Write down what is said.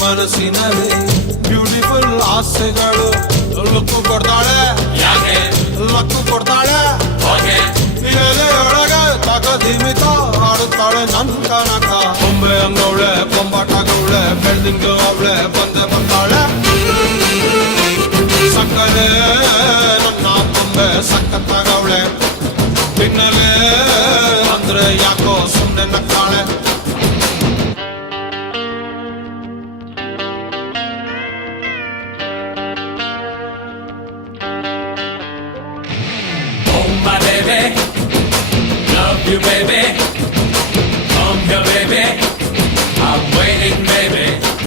ಮನಸ್ಸಿನಲ್ಲಿ ಬ್ಯೂಟಿಫುಲ್ ಆಸೆಗಳು ಲಕ್ಕು ಕೊಡ್ತಾಳೆ ಲಕ್ಕು ಕೊಡ್ತಾಳೆ ಎಲೆಯೊಳಗೆ ತಗದಿಮಿತ ಆಡುತ್ತಾಳೆ ನನ್ ಕನಕ ಬೊಂಬೆ ಅಂಗವಳೆ ಬೊಂಬಾಟಗವಳೆ ಬೆಳ್ದಿಂಗ ಅವಳೆ ಬಂದಾಳೆ ಸಕ್ಕರೆ ನನ್ನ ಬೊಂಬೆ ಸಕ್ಕತ್ತಾಗವಳೆ ಬಿನ್ನಲೆ ಅಂದ್ರೆ ಯಾಕೋ ಸುಮ್ಮನೆ ನಕ್ಕಾಳೆ My baby, love you baby.